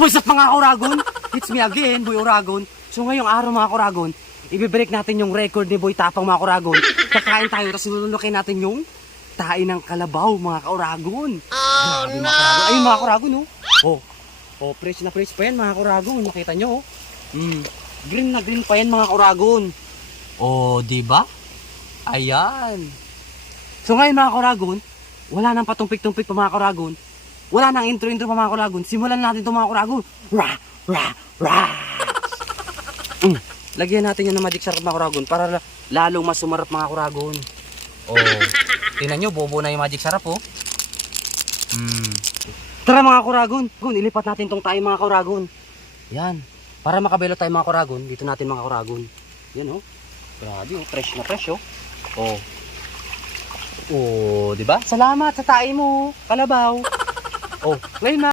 What's up mga Kuragon? It's me again, Boy Uragon. So ngayong araw mga Kuragon, i-break natin yung record ni Boy Tapang mga Kuragon. Kakain tayo, tapos nilulukin natin yung tae ng kalabaw mga Kuragon. Oh no! Ayun mga Kuragon oh. Fresh na fresh pa yan mga Kuragon. Nakita nyo green na green pa yan mga Kuragon. Oh, diba? Ayan. So ngayon mga Kuragon, wala nang patumpik-tumpik pa mga Kuragon. Wala nang intro-intro pa mga Kuragon. Simulan natin ito mga Kuragon. Rah! Rah! Rah! Lagyan natin yung na magic syrup mga Kuragon para lalong mas sumarap mga Kuragon. Oh, tingnan nyo, bobo na yung magic syrup oh. Tara mga Kuragon, ilipat natin tong tayo mga Kuragon. Yan, para makabelo tayo mga Kuragon, dito natin mga Kuragon. Yan oh, grabe oh, fresh na fresh oh. Oh, di ba? Salamat sa tayo mo, kalabaw. Oh, ngayon na.